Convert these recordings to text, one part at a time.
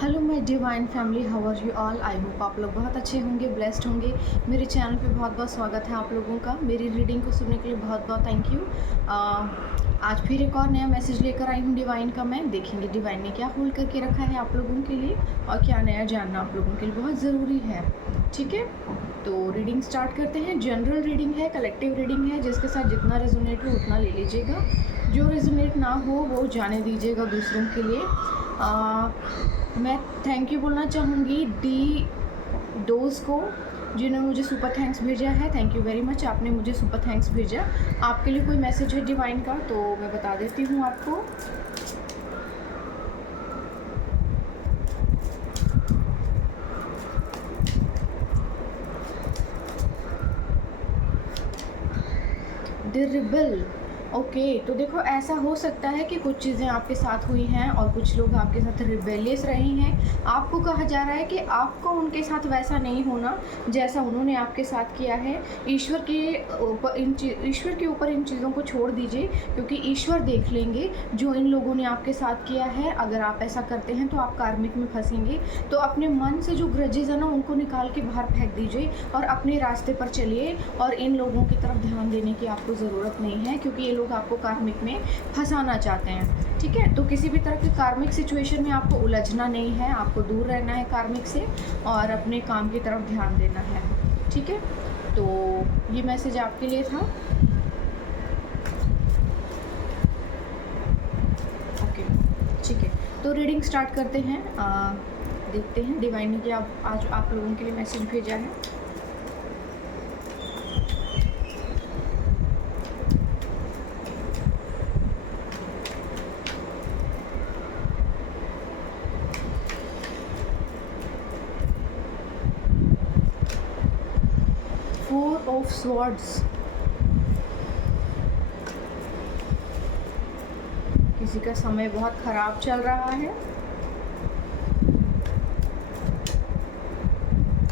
Hello my divine family, how are you all. I hope आप लोग बहुत अच्छे होंगे, ब्लेस्ड होंगे। मेरे चैनल पे बहुत बहुत स्वागत है आप लोगों का। मेरी रीडिंग को सुनने के लिए बहुत बहुत थैंक यू। आज फिर एक और नया मैसेज लेकर आई हूँ डिवाइन का। मैं देखेंगे डिवाइन ने क्या होल्ड करके रखा है आप लोगों के लिए और क्या नया जानना आप लोगों के लिए बहुत ज़रूरी है। ठीक है, तो रीडिंग स्टार्ट करते हैं। जनरल रीडिंग है, कलेक्टिव रीडिंग है, जिसके साथ जितना रेजोनेट हो उतना ले लीजिएगा, जो रेजोनेट ना हो वो जाने दीजिएगा दूसरों के लिए। मैं थैंक यू बोलना चाहूँगी डी डोज को, जिन्होंने मुझे सुपर थैंक्स भेजा है। थैंक यू वेरी मच, आपने मुझे सुपर थैंक्स भेजा। आपके लिए कोई मैसेज है डिवाइन का तो मैं बता देती हूँ आपको। The rebel. ओके, तो देखो ऐसा हो सकता है कि कुछ चीज़ें आपके साथ हुई हैं और कुछ लोग आपके साथ रिबेलियस रहे हैं। आपको कहा जा रहा है कि आपको उनके साथ वैसा नहीं होना जैसा उन्होंने आपके साथ किया है। ईश्वर के ऊपर इन चीज़ों को छोड़ दीजिए, क्योंकि ईश्वर देख लेंगे जो इन लोगों ने आपके साथ किया है। अगर आप ऐसा करते हैं तो आप कार्मिक में फंसेंगे। तो अपने मन से जो ग्रजेज है ना, उनको निकाल के बाहर फेंक दीजिए और अपने रास्ते पर चलिए। और इन लोगों की तरफ ध्यान देने की आपको ज़रूरत नहीं है, क्योंकि ये लोग आपको कार्मिक में फंसाना चाहते हैं। ठीक है, तो किसी भी तरह की कार्मिक सिचुएशन में आपको उलझना नहीं है, आपको दूर रहना है कार्मिक से और अपने काम की तरफ ध्यान देना है। ठीक है, तो ये मैसेज आपके लिए था। ओके, ठीक है, तो रीडिंग स्टार्ट करते हैं। देखते हैं डिवाइन ने क्या आज आप लोगों के लिए मैसेज भेजा है। Four of swords. किसी का समय बहुत ख़राब चल रहा है,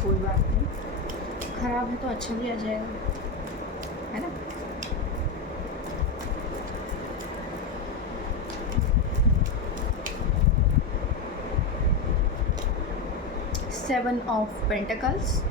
कोई बात नहीं, ख़राब है तो अच्छा भी आ जाएगा, है ना। Seven of pentacles,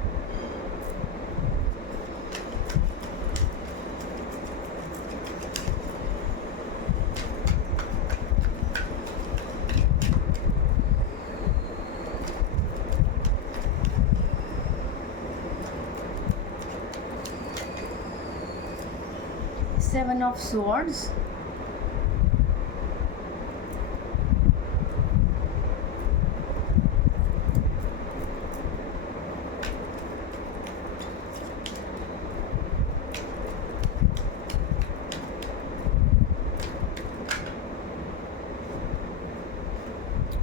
seven of swords,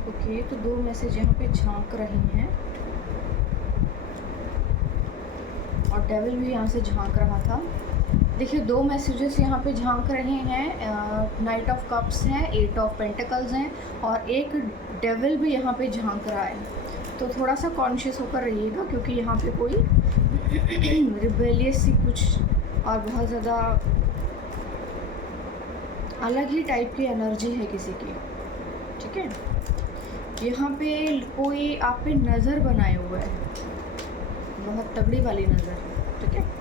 okay, तो दो मैसेज यहाँ पे झांक रहे हैं और डेविल भी यहाँ से झांक रहा था। देखिए, दो मैसेजेस यहाँ पे झांक रहे हैं। नाइट ऑफ कप्स हैं, एट ऑफ पेंटिकल्स हैं और एक डेविल भी यहाँ पे झांक रहा है। तो थोड़ा सा कॉन्शियस होकर रहिएगा, क्योंकि यहाँ पे कोई रिबेलियस सी कुछ और बहुत ज़्यादा अलग ही टाइप की एनर्जी है किसी की। ठीक है, यहाँ पे कोई आप पे नज़र बनाए हुआ है, बहुत तगड़ी वाली नज़र। ठीक है,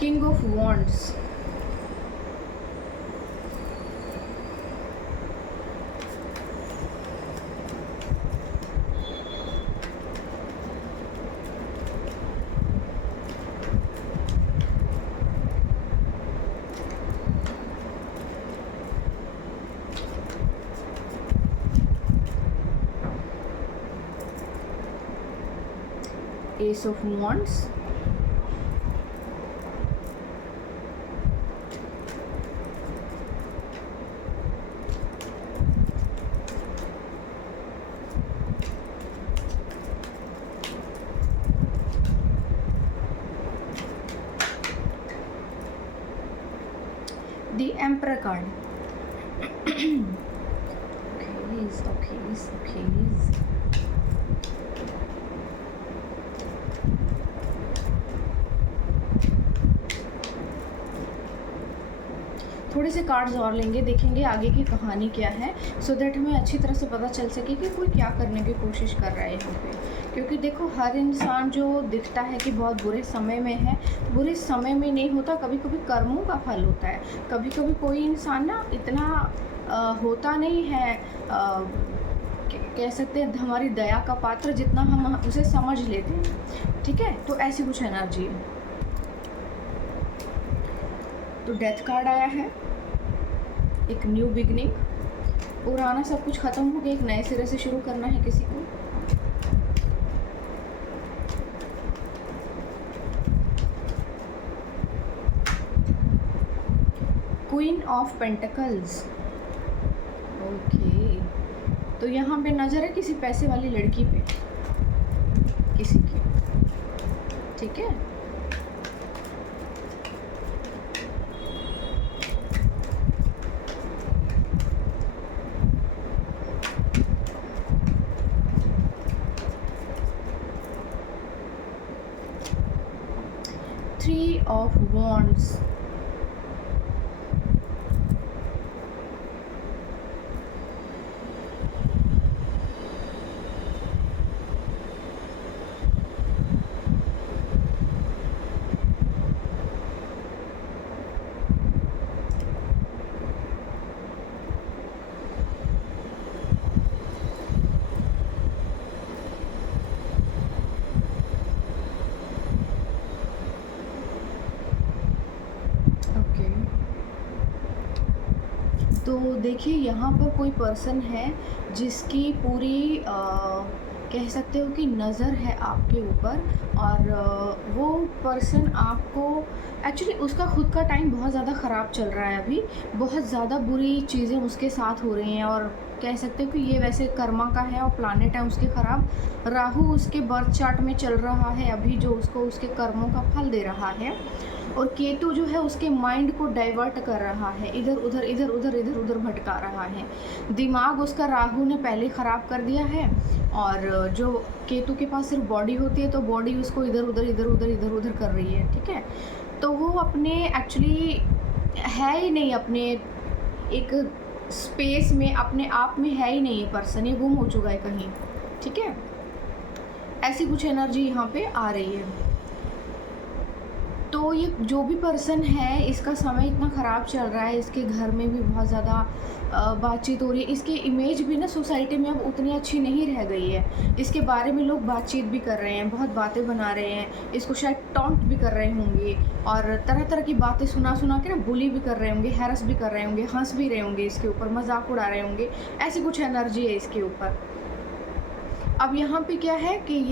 king of wands, S of wands, the emperor card. okay. थोड़े थोड़े से कार्ड्स और लेंगे, देखेंगे आगे की कहानी क्या है, सो दैट हमें अच्छी तरह से पता चल सके कि कोई क्या करने की कोशिश कर रहा है यहाँ पे। क्योंकि देखो हर इंसान जो दिखता है कि बहुत बुरे समय में है, बुरे समय में नहीं होता, कभी कभी कर्मों का फल होता है। कभी कभी कोई इंसान ना इतना होता नहीं है, कह सकते हैं हमारी दया का पात्र, जितना हम उसे समझ लेते हैं। ठीक है, तो ऐसी कुछ एनर्जी है। तो डेथ कार्ड आया है, एक न्यू बिगनिंग, पुराना सब कुछ ख़त्म हो गया, एक नए सिरे से शुरू करना है किसी को। Queen of pentacles, okay. तो यहाँ पे नज़र है किसी पैसे वाली लड़की पे, किसी की, ठीक है। थ्री ऑफ वॉन्ड्स, तो देखिए यहाँ पर कोई पर्सन है जिसकी पूरी कह सकते हो कि नज़र है आपके ऊपर, और वो पर्सन आपको एक्चुअली उसका खुद का टाइम बहुत ज़्यादा ख़राब चल रहा है अभी, बहुत ज़्यादा बुरी चीज़ें उसके साथ हो रही हैं, और कह सकते हो कि ये वैसे कर्मा का है और प्लानेट है उसके ख़राब। राहु उसके बर्थ चार्ट में चल रहा है अभी, जो उसको उसके कर्मों का फल दे रहा है, और केतु जो है उसके माइंड को डाइवर्ट कर रहा है, इधर उधर इधर उधर इधर उधर भटका रहा है। दिमाग उसका राहु ने पहले ख़राब कर दिया है, और जो केतु के पास सिर्फ बॉडी होती है, तो बॉडी उसको इधर उधर इधर उधर इधर उधर कर रही है। ठीक है, तो वो अपने एक्चुअली है ही नहीं, अपने एक स्पेस में अपने आप में है ही नहीं, ये पर्सन ये गुम हो चुका है कहीं। ठीक है, ऐसी कुछ एनर्जी यहाँ पे आ रही है। तो ये जो भी पर्सन है, इसका समय इतना ख़राब चल रहा है, इसके घर में भी बहुत ज़्यादा बातचीत हो रही है, इसकी इमेज भी ना सोसाइटी में अब उतनी अच्छी नहीं रह गई है, इसके बारे में लोग बातचीत भी कर रहे हैं, बहुत बातें बना रहे हैं, इसको शायद टॉन्ट भी कर रहे होंगे, और तरह तरह की बातें सुना सुना के ना बुली भी कर रहे होंगे, हैरस भी कर रहे होंगे, हंस भी रहे होंगे, इसके ऊपर मजाक उड़ा रहे होंगे। ऐसी कुछ एनर्जी है इसके ऊपर। अब यहाँ पे क्या है कि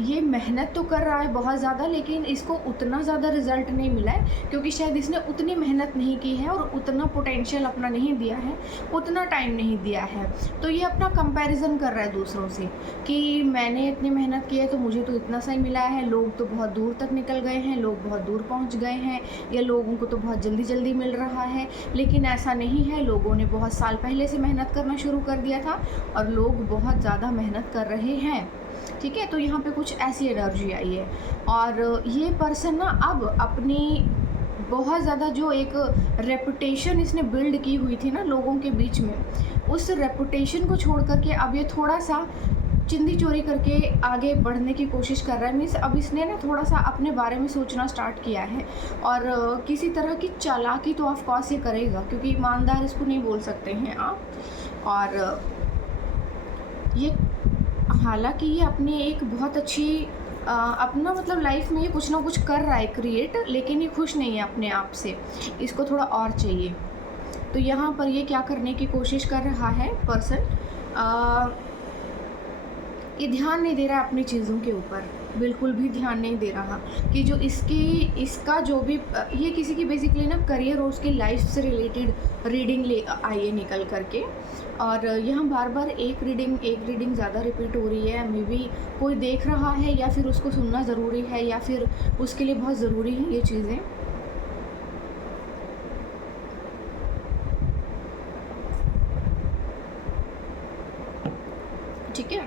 ये मेहनत तो कर रहा है बहुत ज़्यादा, लेकिन इसको उतना ज़्यादा रिज़ल्ट नहीं मिला है, क्योंकि शायद इसने उतनी मेहनत नहीं की है और उतना पोटेंशियल अपना नहीं दिया है, उतना टाइम नहीं दिया है। तो ये अपना कंपैरिजन कर रहा है दूसरों से कि मैंने इतनी मेहनत की है तो मुझे तो इतना सही मिला है, लोग तो बहुत दूर तक निकल गए हैं, लोग बहुत दूर पहुँच गए हैं, या लोगों को तो बहुत जल्दी जल्दी मिल रहा है। लेकिन ऐसा नहीं है, लोगों ने बहुत साल पहले से मेहनत करना शुरू कर दिया था और लोग बहुत ज़्यादा मेहनत कर रहे हैं। ठीक है, तो यहाँ पे कुछ ऐसी एनर्जी आई है, और ये पर्सन ना अब अपनी बहुत ज़्यादा जो एक रेपुटेशन इसने बिल्ड की हुई थी ना लोगों के बीच में, उस रेपुटेशन को छोड़ करके अब ये थोड़ा सा चिंदी चोरी करके आगे बढ़ने की कोशिश कर रहा है। मीन्स अब इसने ना थोड़ा सा अपने बारे में सोचना स्टार्ट किया है, और किसी तरह की चालाकी तो ऑफ कोर्स ये करेगा, क्योंकि ईमानदार इसको नहीं बोल सकते हैं आप। और ये हालांकि ये अपनी एक बहुत अच्छी अपना मतलब लाइफ में ये कुछ ना कुछ कर रहा है क्रिएट, लेकिन ये खुश नहीं है अपने आप से, इसको थोड़ा और चाहिए। तो यहाँ पर ये क्या करने की कोशिश कर रहा है पर्सन, ये ध्यान नहीं दे रहा है अपनी चीज़ों के ऊपर, बिल्कुल भी ध्यान नहीं दे रहा कि जो इसका जो भी ये किसी की बेसिकली ना करियर और उसकी लाइफ से रिलेटेड रीडिंग ले आई है निकल करके। और यहाँ बार बार एक रीडिंग ज़्यादा रिपीट हो रही है, मे बी कोई देख रहा है या फिर उसको सुनना ज़रूरी है या फिर उसके लिए बहुत ज़रूरी है ये चीज़ें। ठीक है,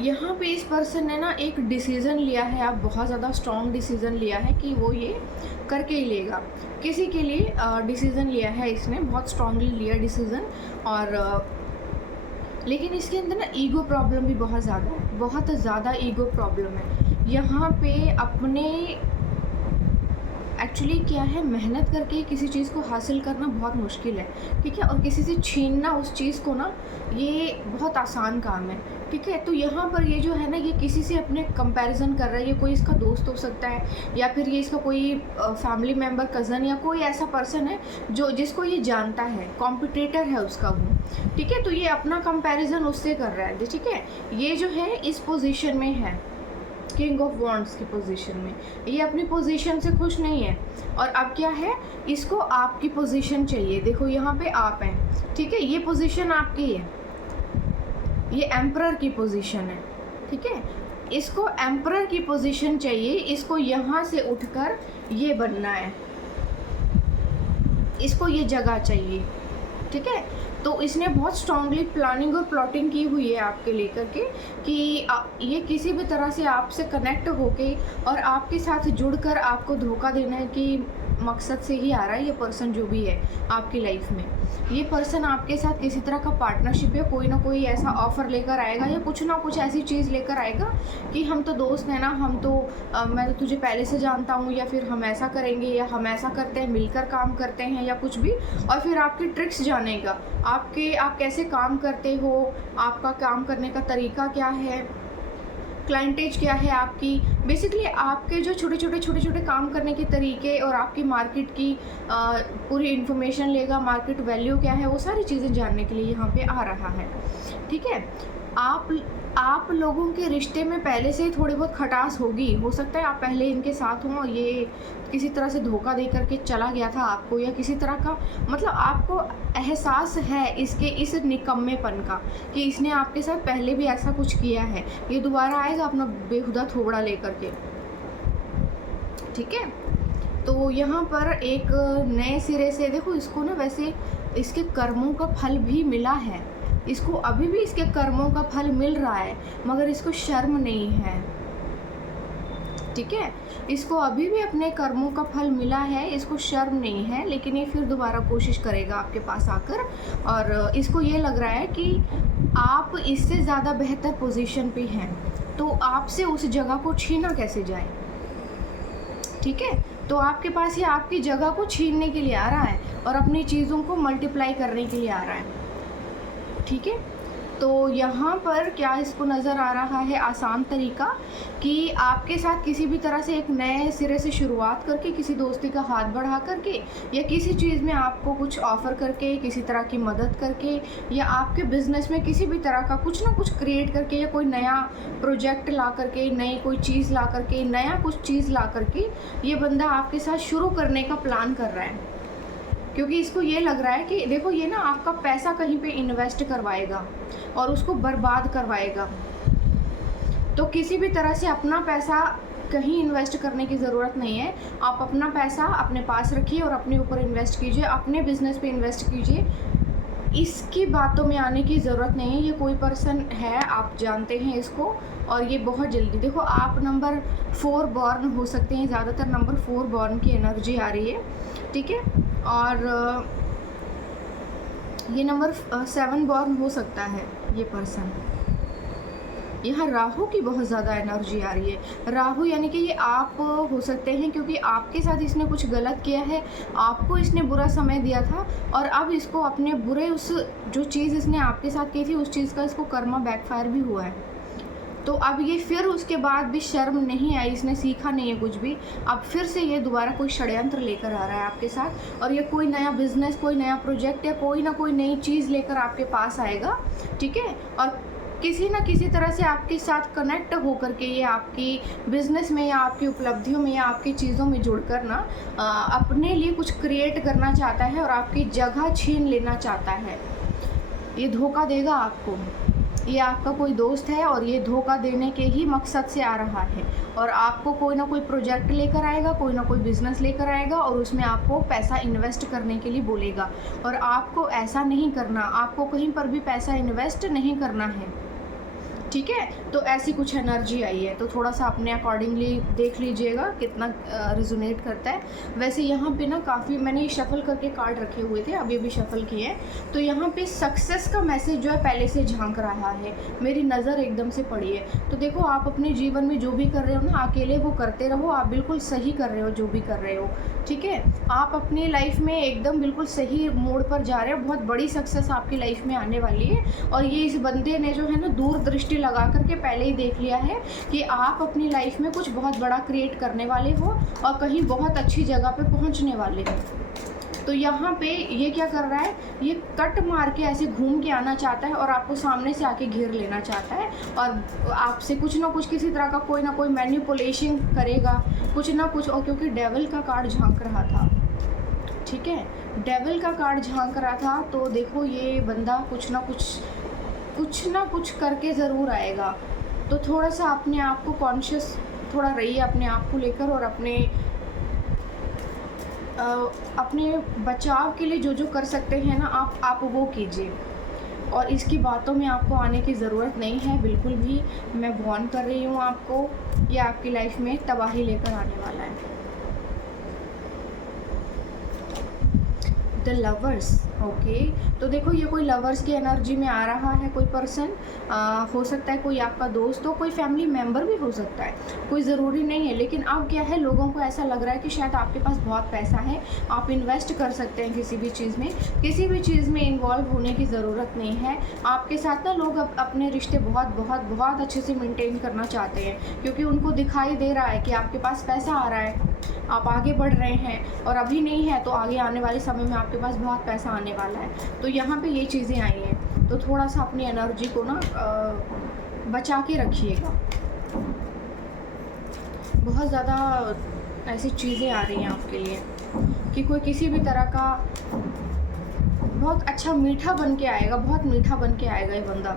यहाँ पे इस पर्सन ने ना एक डिसीज़न लिया है, अब बहुत ज़्यादा स्ट्रॉन्ग डिसीज़न लिया है कि वो ये करके ही लेगा। किसी के लिए डिसीज़न लिया है इसने, बहुत स्ट्रांगली लिया डिसीज़न। और लेकिन इसके अंदर ना ईगो प्रॉब्लम भी बहुत ज़्यादा है, बहुत ज़्यादा ईगो प्रॉब्लम है। यहाँ पे अपने एक्चुअली क्या है, मेहनत करके किसी चीज़ को हासिल करना बहुत मुश्किल है, ठीक है, और किसी से छीनना उस चीज़ को ना, ये बहुत आसान काम है, ठीक है। तो यहाँ पर ये जो है ना, ये किसी से अपने कंपैरिजन कर रहा है। ये कोई इसका दोस्त हो सकता है, या फिर ये इसका कोई फैमिली मेम्बर, कज़न, या कोई ऐसा पर्सन है जो जिसको ये जानता है, कॉम्पिटिटर है उसका वो, ठीक है। तो ये अपना कंपैरिजन उससे कर रहा है, ठीक है। ये जो है इस पोजीशन में है, किंग ऑफ वॉन्ड्स की पोजीशन में, ये अपनी पोजीशन से खुश नहीं है। और अब क्या है, इसको आपकी पोजीशन चाहिए। देखो यहाँ पे आप हैं, ठीक है, ये पोजीशन आपकी है, ये एम्परर की पोजीशन है, ठीक है। इसको एम्परर की पोजीशन चाहिए, इसको यहाँ से उठकर ये बनना है, इसको ये जगह चाहिए, ठीक है। तो इसने बहुत स्ट्रांगली प्लानिंग और प्लॉटिंग की हुई है आपके लेकर के, कि ये किसी भी तरह से आपसे कनेक्ट होके और आपके साथ जुड़कर आपको धोखा देने की मकसद से ही आ रहा है। ये पर्सन जो भी है आपकी लाइफ में, ये पर्सन आपके साथ किसी तरह का पार्टनरशिप या कोई ना कोई ऐसा ऑफ़र लेकर आएगा, या कुछ ना कुछ ऐसी चीज़ लेकर आएगा कि हम तो दोस्त हैं ना, हम तो मैं तो तुझे पहले से जानता हूँ, या फिर हम ऐसा करेंगे, या हम ऐसा करते हैं, मिलकर काम करते हैं, या कुछ भी। और फिर आपकी ट्रिक्स जानेगा, आप कैसे काम करते हो, आपका काम करने का तरीका क्या है, क्लाइंटेज क्या है आपकी, बेसिकली आपके जो छोटे छोटे काम करने के तरीके, और आपकी मार्केट की पूरी इन्फॉर्मेशन लेगा, मार्केट वैल्यू क्या है, वो सारी चीज़ें जानने के लिए यहाँ पे आ रहा है, ठीक है। आप लोगों के रिश्ते में पहले से ही थोड़ी बहुत खटास होगी, हो सकता है आप पहले इनके साथ हों और ये किसी तरह से धोखा दे करके चला गया था आपको, या किसी तरह का, मतलब आपको एहसास है इसके इस निकम्मेपन का कि इसने आपके साथ पहले भी ऐसा कुछ किया है, ये दोबारा आएगा अपना बेहुदा थोबड़ा लेकर के, ठीक है। तो यहाँ पर एक नए सिरे से देखो, इसको ना वैसे इसके कर्मों का फल भी मिला है, इसको अभी भी इसके कर्मों का फल मिल रहा है, मगर इसको शर्म नहीं है, ठीक है। इसको अभी भी अपने कर्मों का फल मिला है, इसको शर्म नहीं है, लेकिन ये फिर दोबारा कोशिश करेगा आपके पास आकर। और इसको ये लग रहा है कि आप इससे ज़्यादा बेहतर पोजीशन पे हैं, तो आपसे उस जगह को छीना कैसे जाए, ठीक है। तो आपके पास ये आपकी जगह को छीनने के लिए आ रहा है, और अपनी चीज़ों को मल्टीप्लाई करने के लिए आ रहा है, ठीक है। तो यहाँ पर क्या इसको नज़र आ रहा है आसान तरीका, कि आपके साथ किसी भी तरह से एक नए सिरे से शुरुआत करके, किसी दोस्ती का हाथ बढ़ा करके, या किसी चीज़ में आपको कुछ ऑफ़र करके, किसी तरह की मदद करके, या आपके बिज़नेस में किसी भी तरह का कुछ ना कुछ क्रिएट करके, या कोई नया प्रोजेक्ट ला करके, नई कोई चीज़ ला करके, नया कुछ चीज़ ला करके, ये बंदा आपके साथ शुरू करने का प्लान कर रहा है। क्योंकि इसको ये लग रहा है कि देखो, ये ना आपका पैसा कहीं पे इन्वेस्ट करवाएगा और उसको बर्बाद करवाएगा। तो किसी भी तरह से अपना पैसा कहीं इन्वेस्ट करने की ज़रूरत नहीं है। आप अपना पैसा अपने पास रखिए और अपने ऊपर इन्वेस्ट कीजिए, अपने बिज़नेस पे इन्वेस्ट कीजिए। इसकी बातों में आने की ज़रूरत नहीं है। ये कोई पर्सन है, आप जानते हैं इसको, और ये बहुत जल्दी, देखो आप नंबर 4 बॉर्न हो सकते हैं, ज़्यादातर नंबर 4 बॉर्न की एनर्जी आ रही है, ठीक है। और ये नंबर 7 बॉर्न हो सकता है ये पर्सन। यहाँ राहु की बहुत ज़्यादा एनर्जी आ रही है। राहु यानी कि ये आप हो सकते हैं, क्योंकि आपके साथ इसने कुछ गलत किया है, आपको इसने बुरा समय दिया था, और अब इसको अपने बुरे उस जो चीज़ इसने आपके साथ की थी, उस चीज़ का इसको कर्मा बैकफायर भी हुआ है। तो अब ये फिर उसके बाद भी शर्म नहीं आई, इसने सीखा नहीं है कुछ भी, अब फिर से ये दोबारा कोई षड्यंत्र लेकर आ रहा है आपके साथ, और ये कोई नया बिज़नेस, कोई नया प्रोजेक्ट, या कोई ना कोई नई चीज़ लेकर आपके पास आएगा, ठीक है। और किसी न किसी तरह से आपके साथ कनेक्ट होकर के ये आपकी बिज़नेस में, या आपकी उपलब्धियों में, या आपकी चीज़ों में जुड़कर ना अपने लिए कुछ क्रिएट करना चाहता है, और आपकी जगह छीन लेना चाहता है। ये धोखा देगा आपको, ये आपका कोई दोस्त है, और ये धोखा देने के ही मकसद से आ रहा है, और आपको कोई ना कोई प्रोजेक्ट लेकर आएगा, कोई ना कोई बिज़नेस लेकर आएगा, और उसमें आपको पैसा इन्वेस्ट करने के लिए बोलेगा। और आपको ऐसा नहीं करना, आपको कहीं पर भी पैसा इन्वेस्ट नहीं करना है, ठीक है, तो ऐसी कुछ एनर्जी आई है, तो थोड़ा सा अपने अकॉर्डिंगली देख लीजिएगा कितना रिजोनेट करता है। वैसे यहाँ पे ना काफ़ी मैंने ये शफ़ल करके कार्ड रखे हुए थे, अभी अभी शफ़ल किए हैं, तो यहाँ पे सक्सेस का मैसेज जो है पहले से झांक रहा है, मेरी नज़र एकदम से पड़ी है। तो देखो आप अपने जीवन में जो भी कर रहे हो ना, अकेले वो करते रहो, आप बिल्कुल सही कर रहे हो जो भी कर रहे हो, ठीक है। आप अपनी लाइफ में एकदम बिल्कुल सही मोड़ पर जा रहे हो, बहुत बड़ी सक्सेस आपकी लाइफ में आने वाली है। और ये इस बंदे ने जो है ना दूरदृष्टि लगा करके पहले ही देख लिया है कि आप अपनी लाइफ में कुछ बहुत बड़ा क्रिएट करने वाले हो और कहीं बहुत अच्छी जगह पे पहुंचने वाले हो। तो यहाँ पे ये क्या कर रहा है, ये कट मार के ऐसे घूम के आना चाहता है और आपको सामने से आके घेर लेना चाहता है और आपसे कुछ ना कुछ किसी तरह का कोई ना कोई मैनिपुलेशन करेगा, कुछ ना कुछ। और क्योंकि डेविल का कार्ड झांक रहा था, ठीक है, डेविल का कार्ड झांक रहा था, तो देखो ये बंदा कुछ ना कुछ करके ज़रूर आएगा। तो थोड़ा सा अपने आप को कॉन्शियस थोड़ा रहिए अपने आप को लेकर, और अपने बचाव के लिए जो जो कर सकते हैं ना आप वो कीजिए। और इसकी बातों में आपको आने की ज़रूरत नहीं है बिल्कुल भी। मैं वार्न कर रही हूँ आपको, ये आपकी लाइफ में तबाही लेकर आने वाला है। द लवर्स, ओके, तो देखो ये कोई लवर्स की एनर्जी में आ रहा है कोई पर्सन, हो सकता है कोई आपका दोस्त हो, कोई फैमिली मेम्बर भी हो सकता है, कोई ज़रूरी नहीं है। लेकिन अब क्या है, लोगों को ऐसा लग रहा है कि शायद आपके पास बहुत पैसा है, आप इन्वेस्ट कर सकते हैं किसी भी चीज़ में, किसी भी चीज़ में इन्वॉल्व होने की ज़रूरत नहीं है। आपके साथ ना लोग अपने रिश्ते बहुत बहुत बहुत अच्छे से मेंटेन करना चाहते हैं, क्योंकि उनको दिखाई दे रहा है कि आपके पास पैसा आ रहा है, आप आगे बढ़ रहे हैं, और अभी नहीं है तो आगे आने वाले समय में आपके पास बहुत पैसा आने वाला है। तो यहाँ पे ये चीज़ें आई हैं, तो थोड़ा सा अपनी एनर्जी को ना बचा के रखिएगा। बहुत ज़्यादा ऐसी चीज़ें आ रही हैं आपके लिए कि कोई किसी भी तरह का बहुत अच्छा मीठा बन के आएगा, बहुत मीठा बन के आएगा ये बंदा।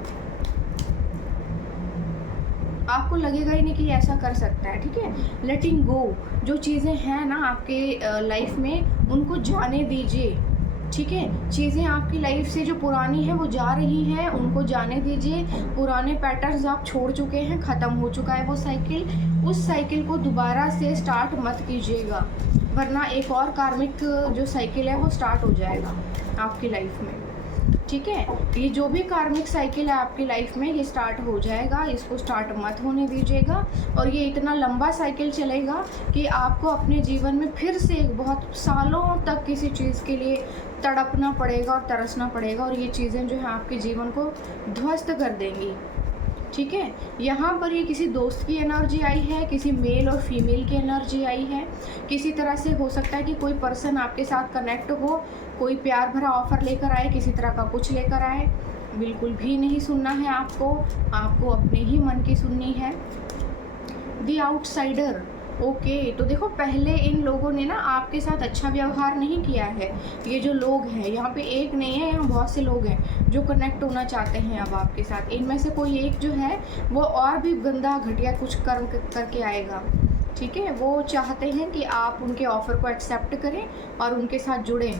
आपको लगेगा ही नहीं कि ऐसा कर सकता है, ठीक है। लेटिंग गो, जो चीज़ें हैं ना आपके लाइफ में उनको जाने दीजिए, ठीक है। चीज़ें आपकी लाइफ से जो पुरानी है वो जा रही हैं, उनको जाने दीजिए। पुराने पैटर्न्स आप छोड़ चुके हैं, ख़त्म हो चुका है वो साइकिल, उस साइकिल को दोबारा से स्टार्ट मत कीजिएगा, वरना एक और कार्मिक जो साइकिल है वो स्टार्ट हो जाएगा आपकी लाइफ में, ठीक है। ये जो भी कार्मिक साइकिल है आपकी लाइफ में ये स्टार्ट हो जाएगा, इसको स्टार्ट मत होने दीजिएगा। और ये इतना लंबा साइकिल चलेगा कि आपको अपने जीवन में फिर से बहुत सालों तक किसी चीज़ के लिए तड़पना पड़ेगा और तरसना पड़ेगा, और ये चीज़ें जो है आपके जीवन को ध्वस्त कर देंगी, ठीक है। यहाँ पर ये किसी दोस्त की एनर्जी आई है, किसी मेल और फीमेल की एनर्जी आई है। किसी तरह से हो सकता है कि कोई पर्सन आपके साथ कनेक्ट हो, कोई प्यार भरा ऑफ़र लेकर आए, किसी तरह का कुछ लेकर आए। बिल्कुल भी नहीं सुनना है आपको अपने ही मन की सुननी है। द आउटसाइडर, ओके, तो देखो पहले इन लोगों ने ना आपके साथ अच्छा व्यवहार नहीं किया है। ये जो लोग हैं यहाँ पे एक नहीं है, यहाँ बहुत से लोग हैं जो कनेक्ट होना चाहते हैं अब आपके साथ। इनमें से कोई एक जो है वो और भी गंदा घटिया कुछ कर्म करके आएगा, ठीक है। वो चाहते हैं कि आप उनके ऑफ़र को एक्सेप्ट करें और उनके साथ जुड़ें।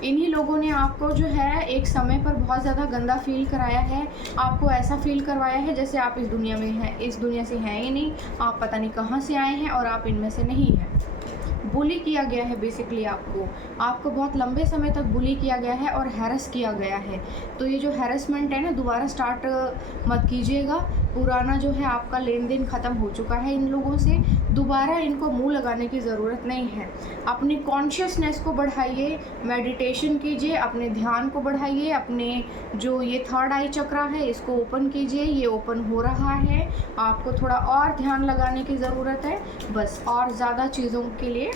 इन्हीं लोगों ने आपको जो है एक समय पर बहुत ज़्यादा गंदा फील कराया है, आपको ऐसा फील करवाया है जैसे आप इस दुनिया में हैं, इस दुनिया से हैं ही नहीं, आप पता नहीं कहाँ से आए हैं और आप इनमें से नहीं हैं। बुली किया गया है बेसिकली आपको बहुत लंबे समय तक बुली किया गया है और हैरेस किया गया है। तो ये जो हैरेसमेंट है ना दोबारा स्टार्ट मत कीजिएगा। पुराना जो है आपका लेन देन ख़त्म हो चुका है इन लोगों से, दोबारा इनको मुंह लगाने की ज़रूरत नहीं है। अपनी कॉन्शियसनेस को बढ़ाइए, मेडिटेशन कीजिए, अपने ध्यान को बढ़ाइए, अपने जो ये थर्ड आई चक्रा है इसको ओपन कीजिए। ये ओपन हो रहा है, आपको थोड़ा और ध्यान लगाने की ज़रूरत है बस, और ज़्यादा चीज़ों के लिए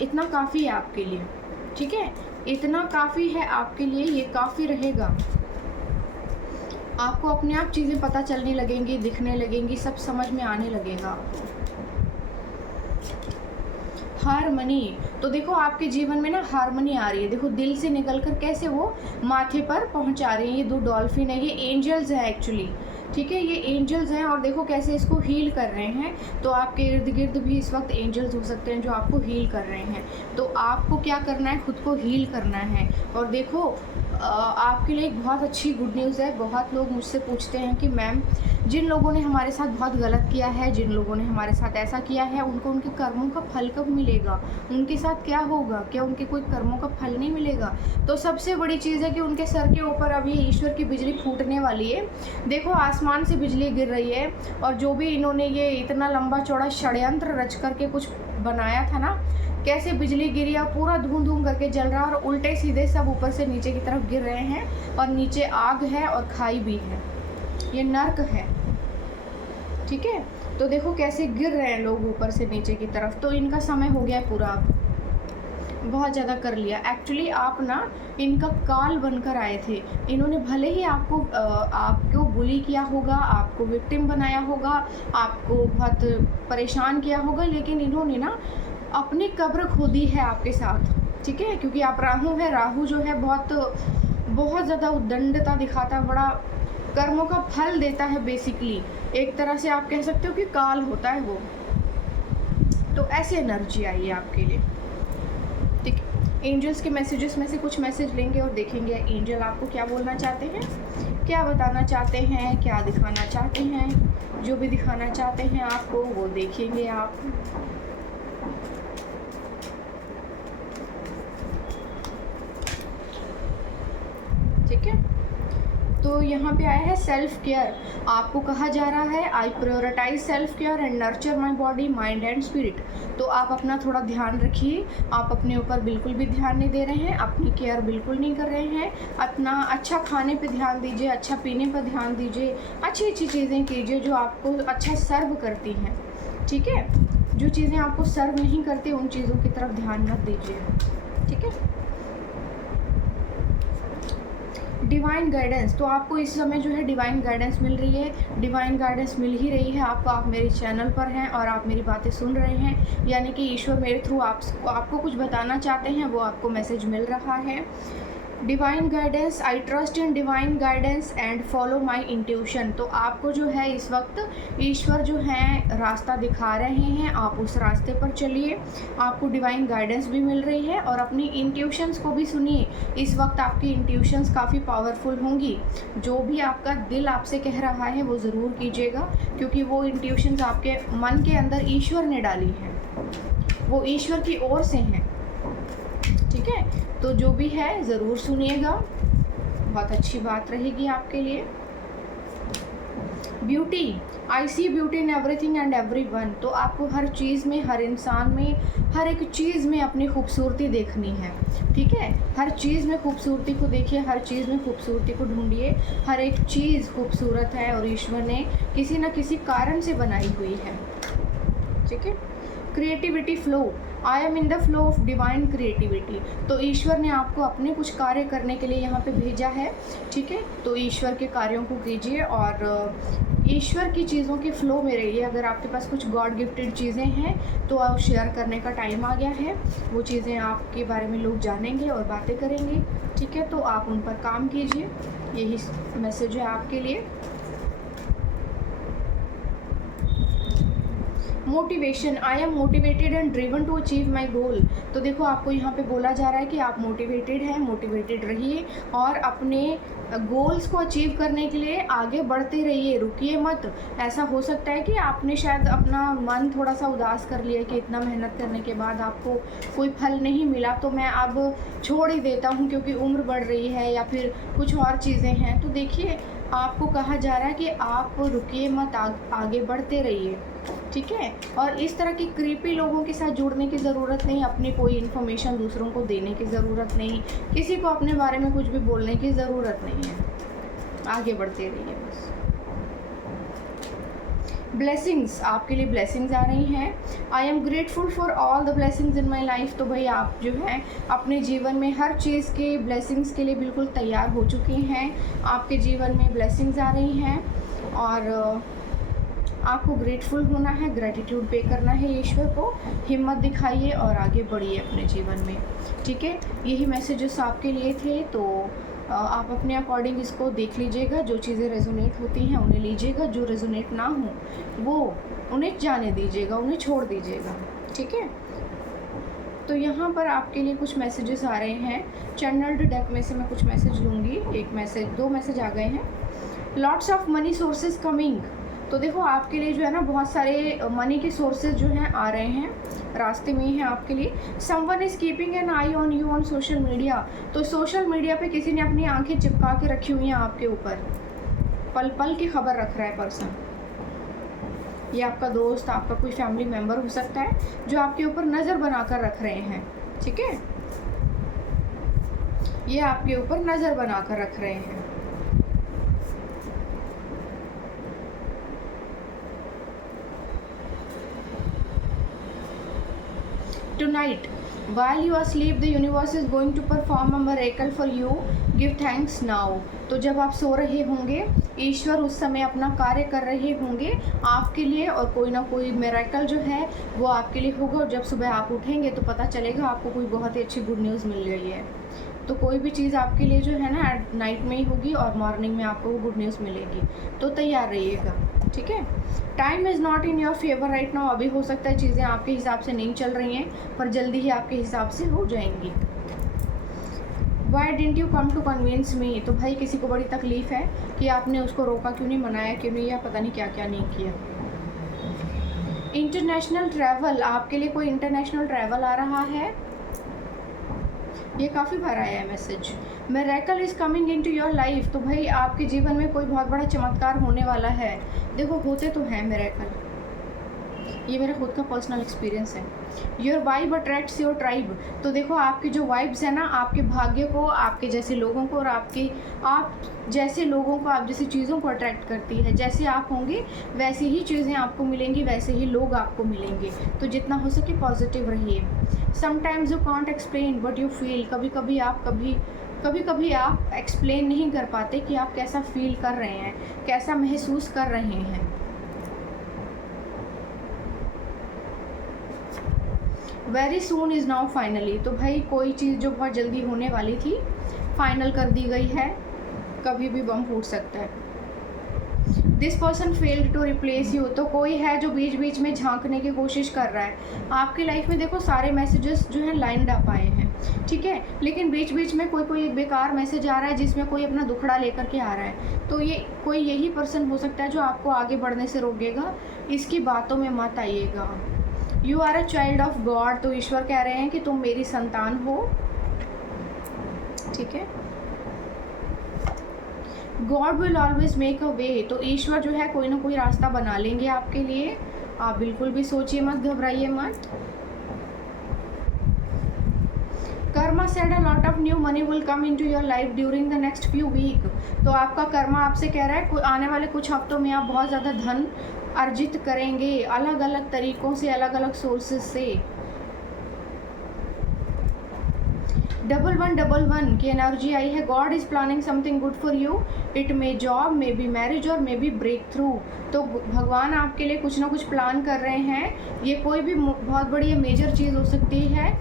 इतना काफ़ी है आपके लिए, ठीक है। इतना काफ़ी है आपके लिए, ये काफ़ी रहेगा। आपको अपने आप चीज़ें पता चलने लगेंगी, दिखने लगेंगी, सब समझ में आने लगेगा। हारमनी, तो देखो आपके जीवन में ना हारमनी आ रही है। देखो दिल से निकलकर कैसे वो माथे पर पहुंचा रही है। ये दो डॉल्फिन है, ये एंजल्स हैं एक्चुअली, ठीक है। ये एंजल्स हैं और देखो कैसे इसको हील कर रहे हैं। तो आपके इर्द गिर्द भी इस वक्त एंजल्स हो सकते हैं जो आपको हील कर रहे हैं। तो आपको क्या करना है, खुद को हील करना है। और देखो आपके लिए एक बहुत अच्छी गुड न्यूज़ है। बहुत लोग मुझसे पूछते हैं कि मैम, जिन लोगों ने हमारे साथ बहुत गलत किया है, जिन लोगों ने हमारे साथ ऐसा किया है, उनको उनके कर्मों का फल कब मिलेगा? उनके साथ क्या होगा? क्या उनके कोई कर्मों का फल नहीं मिलेगा? तो सबसे बड़ी चीज़ है कि उनके सर के ऊपर अभी ईश्वर की बिजली फूटने वाली है। देखो, आसमान से बिजली गिर रही है, और जो भी इन्होंने ये इतना लंबा चौड़ा षड्यंत्र रच करके कुछ बनाया था ना, कैसे बिजली गिरी और पूरा धूम धूम करके जल रहा है, और उल्टे सीधे सब ऊपर से नीचे की तरफ गिर रहे हैं, और नीचे आग है और खाई भी है। ये नर्क है, ठीक है। तो देखो कैसे गिर रहे हैं लोग ऊपर से नीचे की तरफ। तो इनका समय हो गया पूरा, अब बहुत ज़्यादा कर लिया। एक्चुअली आप ना इनका काल बनकर आए थे। इन्होंने भले ही आपको बुली किया होगा, आपको विक्टिम बनाया होगा, आपको बहुत परेशान किया होगा, लेकिन इन्होंने ना अपनी कब्र खोदी है आपके साथ, ठीक है। क्योंकि आप राहु है, राहु जो है बहुत ज़्यादा उद्दंडता दिखाता है, बड़ा कर्मों का फल देता है बेसिकली। एक तरह से आप कह सकते हो कि काल होता है वो। तो ऐसी एनर्जी आई है आपके लिए, ठीक। एंजल्स के मैसेजेस में से कुछ मैसेज लेंगे और देखेंगे एंजल आपको क्या बोलना चाहते हैं, क्या बताना चाहते हैं, क्या दिखाना चाहते हैं। जो भी दिखाना चाहते हैं आपको वो देखेंगे आप। ठीक है, तो यहाँ पे आया है सेल्फ केयर। आपको कहा जा रहा है I prioritise self care and nurture my body, mind and spirit. तो आप अपना थोड़ा ध्यान रखिए। आप अपने ऊपर बिल्कुल भी ध्यान नहीं दे रहे हैं, अपनी केयर बिल्कुल नहीं कर रहे हैं। अपना अच्छा खाने पे ध्यान दीजिए, अच्छा पीने पर ध्यान दीजिए, अच्छी अच्छी चीज़ें कीजिए जो आपको अच्छा सर्व करती हैं, ठीक है। जो चीज़ें आपको सर्व नहीं करती उन चीज़ों की तरफ ध्यान मत दीजिए, ठीक है। डिवाइन गाइडेंस, तो आपको इस समय जो है डिवाइन गाइडेंस मिल रही है, डिवाइन गाइडेंस मिल ही रही है आपको। आप मेरे चैनल पर हैं और आप मेरी बातें सुन रहे हैं, यानी कि ईश्वर मेरे थ्रू आपको कुछ बताना चाहते हैं, वो आपको मैसेज मिल रहा है। Divine guidance, I trust in divine guidance and follow my intuition. तो आपको जो है इस वक्त ईश्वर जो है रास्ता दिखा रहे हैं, आप उस रास्ते पर चलिए। आपको डिवाइन गाइडेंस भी मिल रही है और अपनी इंट्यूशंस को भी सुनिए। इस वक्त आपकी इंट्यूशंस काफ़ी पावरफुल होंगी। जो भी आपका दिल आपसे कह रहा है वो ज़रूर कीजिएगा, क्योंकि वो इंट्यूशंस आपके मन के अंदर ईश्वर ने डाली हैं, वो ईश्वर की ओर से हैं, ठीक है। तो जो भी है ज़रूर सुनिएगा, बहुत अच्छी बात रहेगी आपके लिए। Beauty, I see beauty in everything and everyone. तो आपको हर चीज़ में, हर इंसान में, हर एक चीज़ में अपनी खूबसूरती देखनी है, ठीक है। हर चीज़ में खूबसूरती को देखिए, हर चीज़ में खूबसूरती को ढूंढिए। हर एक चीज़ खूबसूरत है और ईश्वर ने किसी न किसी कारण से बनाई हुई है, ठीक है। Creativity flow, I am in the flow of divine creativity. तो ईश्वर ने आपको अपने कुछ कार्य करने के लिए यहाँ पे भेजा है, ठीक है। तो ईश्वर के कार्यों को कीजिए और ईश्वर की चीज़ों के फ्लो में रहिए। अगर आपके पास कुछ गॉड गिफ्टेड चीज़ें हैं तो आप शेयर करने का टाइम आ गया है। वो चीज़ें आपके बारे में लोग जानेंगे और बातें करेंगे, ठीक है। तो आप उन पर काम कीजिए, यही मैसेज है आपके लिए। Motivation, I am motivated and driven to achieve my goal. तो देखो आपको यहाँ पे बोला जा रहा है कि आप मोटिवेटेड हैं, मोटिवेटेड रहिए और अपने गोल्स को अचीव करने के लिए आगे बढ़ते रहिए, रुकिए मत। ऐसा हो सकता है कि आपने शायद अपना मन थोड़ा सा उदास कर लिया कि इतना मेहनत करने के बाद आपको कोई फल नहीं मिला, तो मैं अब छोड़ ही देता हूँ क्योंकि उम्र बढ़ रही है या फिर कुछ और चीज़ें हैं। तो देखिए आपको कहा जा रहा है कि आप रुकिए मत, आगे बढ़ते रहिए, ठीक है। और इस तरह के क्रीपी लोगों के साथ जुड़ने की ज़रूरत नहीं, अपनी कोई इन्फॉर्मेशन दूसरों को देने की ज़रूरत नहीं, किसी को अपने बारे में कुछ भी बोलने की ज़रूरत नहीं है। आगे बढ़ते रहिए बस। ब्लेसिंग्स, आपके लिए ब्लेसिंग्स आ रही हैं। I am grateful for all the blessings in my life. तो भाई आप जो है अपने जीवन में हर चीज़ के ब्लेसिंग्स के लिए बिल्कुल तैयार हो चुकी हैं। आपके जीवन में ब्लेसिंग्स आ रही हैं और आपको ग्रेटफुल होना है, ग्रेटिट्यूड पे करना है ईश्वर को। हिम्मत दिखाइए और आगे बढ़िए अपने जीवन में, ठीक है। यही मैसेजेस आपके लिए थे। तो आप अपने अकॉर्डिंग इसको देख लीजिएगा। जो चीज़ें रेजोनेट होती हैं उन्हें लीजिएगा, जो रेजोनेट ना हो वो उन्हें जाने दीजिएगा, उन्हें छोड़ दीजिएगा, ठीक है। तो यहाँ पर आपके लिए कुछ मैसेजेस आ रहे हैं। चैनल्ड डेक में से मैं कुछ मैसेज लूँगी। एक मैसेज, 2 मैसेज आ गए हैं। Lots of money sources coming. तो देखो आपके लिए जो है ना बहुत सारे मनी के सोर्सेज जो हैं आ रहे हैं, रास्ते में ही हैं आपके लिए। Someone is keeping an I on you on social media. तो सोशल मीडिया पे किसी ने अपनी आंखें चिपका के रखी हुई हैं आपके ऊपर, पल पल की खबर रख रहा है पर्सन। ये आपका दोस्त, आपका कोई फैमिली मेम्बर हो सकता है जो आपके ऊपर नज़र बनाकर रख रहे हैं। ठीक है, ये आपके ऊपर नज़र बनाकर रख रहे हैं। Tonight, while you are asleep, the universe is going to perform a miracle for you. Give thanks now. तो जब आप सो रहे होंगे, ईश्वर उस समय अपना कार्य कर रहे होंगे आपके लिए, और कोई ना कोई मिरेकल जो है वो आपके लिए होगा। और जब सुबह आप उठेंगे तो पता चलेगा आपको कोई बहुत ही अच्छी गुड न्यूज़ मिल गई है। तो कोई भी चीज़ आपके लिए जो है ना नाइट में ही होगी और मॉर्निंग में आपको वो गुड न्यूज़ मिलेगी। तो तैयार रहिएगा। ठीक है, time is not in your favour right now. अभी हो सकता है चीज़ें आपके हिसाब से नहीं चल रही हैं, पर जल्दी ही आपके हिसाब से हो जाएंगी। Why didn't you come to convince me. तो भाई किसी को बड़ी तकलीफ़ है कि आपने उसको रोका क्यों नहीं, मनाया क्यों नहीं, या पता नहीं क्या क्या नहीं किया। इंटरनेशनल ट्रैवल, आपके लिए कोई इंटरनेशनल ट्रैवल आ रहा है। ये काफ़ी बार आया है message. Miracle is coming into your life. तो भाई आपके जीवन में कोई बहुत बड़ा चमत्कार होने वाला है। देखो होते तो हैं मिरेकल, ये मेरा खुद का पर्सनल एक्सपीरियंस है। Your vibe attracts your tribe. तो देखो आपकी जो वाइब्स है ना, आपके भाग्य को, आपके जैसे लोगों को और आप जैसे लोगों को, आप जैसी चीज़ों को अट्रैक्ट करती है। जैसे आप होंगे वैसी ही चीज़ें आपको मिलेंगी, वैसे ही लोग आपको मिलेंगे। तो जितना हो सके पॉजिटिव रहिए। Sometimes you can't explain but you feel. कभी कभी आप एक्सप्लेन नहीं कर पाते कि आप कैसा फील कर रहे हैं, कैसा महसूस कर रहे हैं। Very soon is now finally. तो भाई कोई चीज़ जो बहुत जल्दी होने वाली थी फाइनल कर दी गई है। कभी भी बम फूट सकता है। This person failed to replace you. तो कोई है जो बीच बीच में झांकने की कोशिश कर रहा है आपकी लाइफ में। देखो सारे मैसेजेस जो हैं लाइंड अप आए हैं, ठीक है, लेकिन बीच बीच में कोई एक बेकार मैसेज आ रहा है जिसमें कोई अपना दुखड़ा लेकर के आ रहा है। तो ये कोई यही पर्सन हो सकता है जो आपको आगे बढ़ने से रोकेगा। इसकी बातों में मत आइएगा। You are a child of God. तो ईश्वर कह रहे हैं कि तुम मेरी संतान हो। ठीक है, God will always make a way. तो ईश्वर जो है कोई ना कोई रास्ता बना लेंगे आपके लिए। आप बिल्कुल भी सोचिए मत, घबराइए मत। Karma said a lot of new money will come into your life during the next few week. तो आपका कर्मा आपसे कह रहा है आने वाले कुछ हफ्तों में आप बहुत ज़्यादा धन अर्जित करेंगे, अलग अलग तरीक़ों से, अलग अलग सोर्सेज से। 1111 की एनर्जी आई है। God is planning something good for you. It may job, may be marriage और मे बी ब्रेक थ्रू। तो भगवान आपके लिए कुछ ना कुछ प्लान कर रहे हैं। ये कोई भी बहुत बड़ी मेजर चीज़ हो सकती है।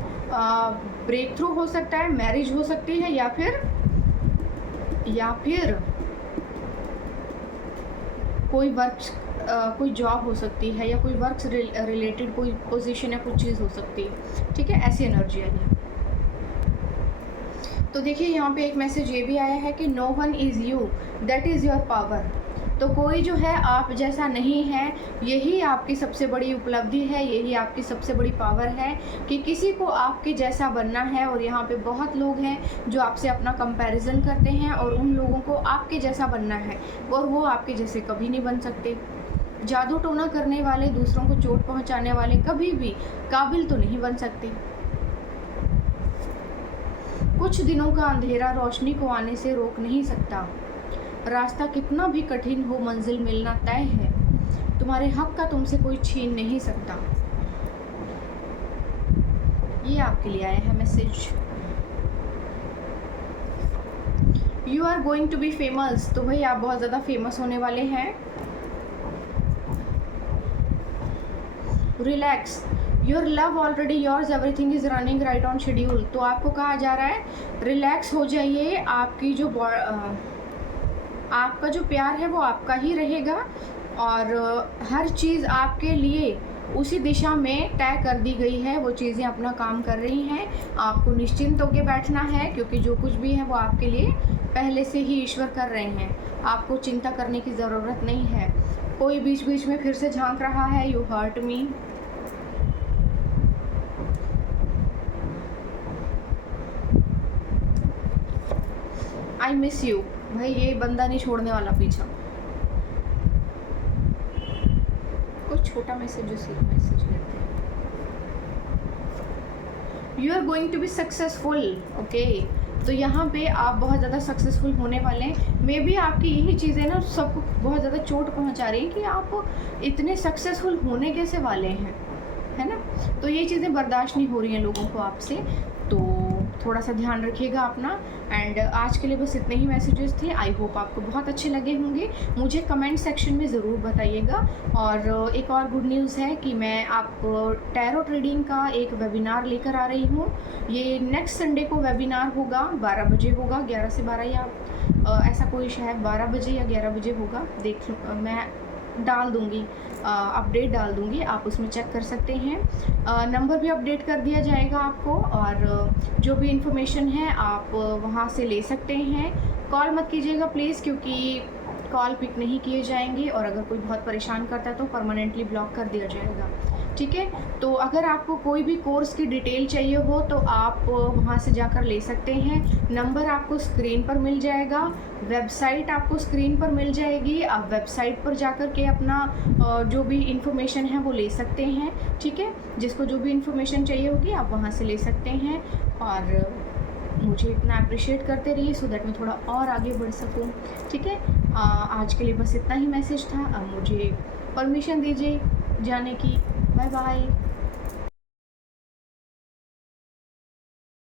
ब्रेक थ्रू हो सकता है, मैरिज हो सकती है, या फिर कोई कोई जॉब हो सकती है, या कोई वर्क रिलेटेड कोई पोजीशन या कुछ चीज़ हो सकती है। ठीक है, ऐसी एनर्जी आई है। तो देखिए यहाँ पे एक मैसेज ये भी आया है कि no one is you, that is your power. तो कोई जो है आप जैसा नहीं है, यही आपकी सबसे बड़ी उपलब्धि है, यही आपकी सबसे बड़ी पावर है कि किसी को आपके जैसा बनना है। और यहाँ पे बहुत लोग हैं जो आपसे अपना कंपैरिजन करते हैं और उन लोगों को आपके जैसा बनना है, और वो आपके जैसे कभी नहीं बन सकते। जादू टोना करने वाले, दूसरों को चोट पहुँचाने वाले कभी भी काबिल तो नहीं बन सकते। कुछ दिनों का अंधेरा रोशनी को आने से रोक नहीं सकता। रास्ता कितना भी कठिन हो, मंजिल मिलना तय है। तुम्हारे हक का तुमसे कोई छीन नहीं सकता। ये आपके लिए आया है message. You are going to be famous. तो भाई आप बहुत ज़्यादा फेमस होने वाले हैं। Relax, your love already yours, everything is running right on schedule. तो आपको कहा जा रहा है रिलैक्स हो जाइए। आपका जो प्यार है वो आपका ही रहेगा, और हर चीज़ आपके लिए उसी दिशा में तय कर दी गई है, वो चीज़ें अपना काम कर रही हैं। आपको निश्चिंत होकर बैठना है, क्योंकि जो कुछ भी है वो आपके लिए पहले से ही ईश्वर कर रहे हैं। आपको चिंता करने की ज़रूरत नहीं है। कोई बीच बीच में फिर से झांक रहा है, you hurt me, I miss you. भाई ये बंदा नहीं छोड़ने वाला पीछा। कुछ छोटा मैसेज मैसेज लेते हैं। You are going to be successful, okay. तो यहाँ पे आप बहुत ज़्यादा सक्सेसफुल होने वाले हैं। मे बी आपकी यही चीज़ें ना सबको बहुत ज़्यादा चोट पहुँचा रही हैं कि आप इतने सक्सेसफुल होने कैसे वाले हैं, है ना। तो ये चीज़ें बर्दाश्त नहीं हो रही हैं लोगों को आपसे, तो थोड़ा सा ध्यान रखिएगा अपना। एंड आज के लिए बस इतने ही मैसेजेस थे। आई होप आपको बहुत अच्छे लगे होंगे। मुझे कमेंट सेक्शन में ज़रूर बताइएगा। और एक और गुड न्यूज़ है कि मैं आपको टैरो ट्रेडिंग का एक वेबिनार लेकर आ रही हूँ। ये नेक्स्ट संडे को वेबिनार होगा, 12 बजे होगा, 11 से 12 या ऐसा कोई शायद 12 बजे या 11 बजे होगा। देख लो, मैं डाल दूँगी, अपडेट डाल दूँगी, आप उसमें चेक कर सकते हैं। नंबर भी अपडेट कर दिया जाएगा आपको, और जो भी इन्फॉर्मेशन है आप वहाँ से ले सकते हैं। कॉल मत कीजिएगा प्लीज़, क्योंकि कॉल पिक नहीं किए जाएंगे, और अगर कोई बहुत परेशान करता है तो परमानेंटली ब्लॉक कर दिया जाएगा, ठीक है। तो अगर आपको कोई भी कोर्स की डिटेल चाहिए हो तो आप वहाँ से जाकर ले सकते हैं। नंबर आपको स्क्रीन पर मिल जाएगा, वेबसाइट आपको स्क्रीन पर मिल जाएगी। आप वेबसाइट पर जाकर के अपना जो भी इंफॉर्मेशन है वो ले सकते हैं, ठीक है। जिसको जो भी इंफॉर्मेशन चाहिए होगी आप वहाँ से ले सकते हैं। और मुझे इतना अप्रिशिएट करते रहिए, सो दैट मैं थोड़ा और आगे बढ़ सकूं, ठीक है। आज के लिए बस इतना ही मैसेज था। अब मुझे परमिशन दीजिए जाने की। Bye bye.